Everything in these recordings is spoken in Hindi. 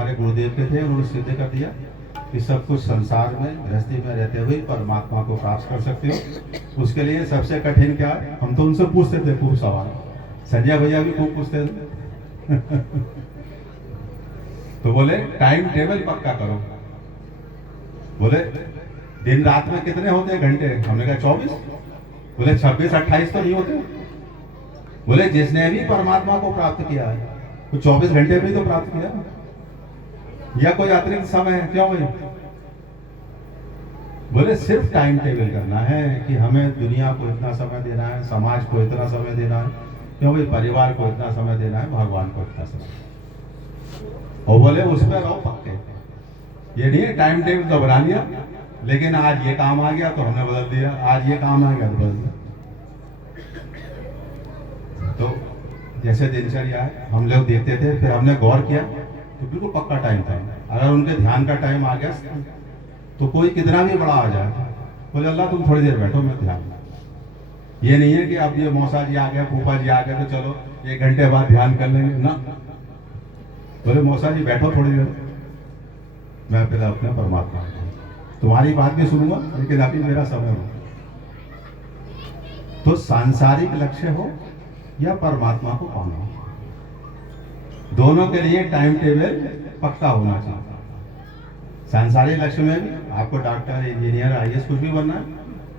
हमारे गुरुदेव के थे, उन्होंने सिद्ध कर दिया कि सब कुछ संसार में गृहस्थी में रहते हुए परमात्मा को प्राप्त कर सकते हो। उसके लिए सबसे कठिन क्या है, हम तो उनसे पूछते थे खूब सवाल, संजय भैया भी खूब पूछते थे तो बोले टाइम टेबल पक्का करो। बोले दिन रात में कितने होते हैं घंटे? हमने कहा 24। बोले 26-28 तो नहीं होते। बोले जिसने भी परमात्मा को प्राप्त किया है तो 24 घंटे में ही तो प्राप्त किया, या कोई अतिरिक्त समय है? क्यों भाई? बोले सिर्फ टाइम टेबल करना है कि हमें दुनिया को इतना समय देना है, समाज को इतना समय देना है, क्यों भाई? परिवार को इतना समय देना है, भगवान को इतना समय। और बोले उस पर रहो पक्के। ये नहीं है टाइम टेबल तो बना लिया, लेकिन आज ये काम आ गया तो हमने बदल दिया, आज ये काम आ गया तो बदल दिया। तो जैसे दिनचर्या है हम लोग देखते थे, फिर हमने गौर किया तो बिल्कुल पक्का टाइम था। अगर उनके ध्यान का टाइम आ गया तो कोई कितना भी बड़ा आ जाए, बोले अल्लाह तुम थोड़ी देर बैठो, मैं ध्यान। ये नहीं है कि अब ये मौसा जी आ गए, फूफा जी आ गए तो चलो 1 घंटे बाद ध्यान कर लेंगे ना। बोले मौसा जी बैठो थोड़ी देर, मैं पहले अपने परमात्मा, तुम्हारी बात भी सुनूंगा लेकिन अभी मेरा समय हो। तो सांसारिक लक्ष्य हो या परमात्मा को पाना हो, दोनों के लिए टाइम टेबल पक्का होना चाहिए। सांसारिक लक्ष्य में भी आपको डॉक्टर, इंजीनियर, आईएएस कुछ भी बनना है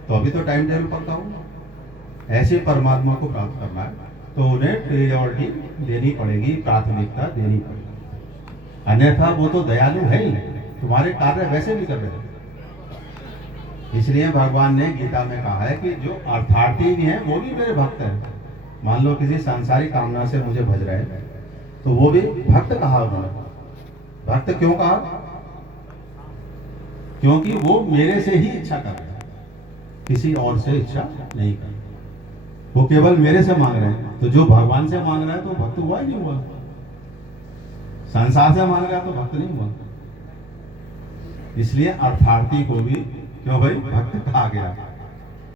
तो अभी तो टाइम टेबल पक्का होगा। ऐसे परमात्मा को प्राप्त करना है तो उन्हें प्रायोरिटी देनी पड़ेगी, प्राथमिकता देनी पड़ेगी। अन्यथा वो तो दयालु है ही, तुम्हारे कार्य वैसे भी कर रहे हैं। इसलिए भगवान ने गीता में कहा है कि जो अर्थार्थी भी हैं वो भी मेरे भक्त हैं। मान लो किसी सांसारिक कामना से मुझे भज रहे हैं तो वो भी भक्त कहा उन्होंने। भक्त क्यों कहा? क्योंकि वो मेरे से ही इच्छा कर रहे हैं, किसी और से इच्छा नहीं कर रहे। वो केवल मेरे से मांग रहे हैं। तो जो भगवान से मांग रहा है तो भक्त हुआ ही नहीं हुआ, संसार से मांग रहा है तो भक्त नहीं हुआ। इसलिए अर्थार्थी को भी क्यों भाई भक्त कहा गया।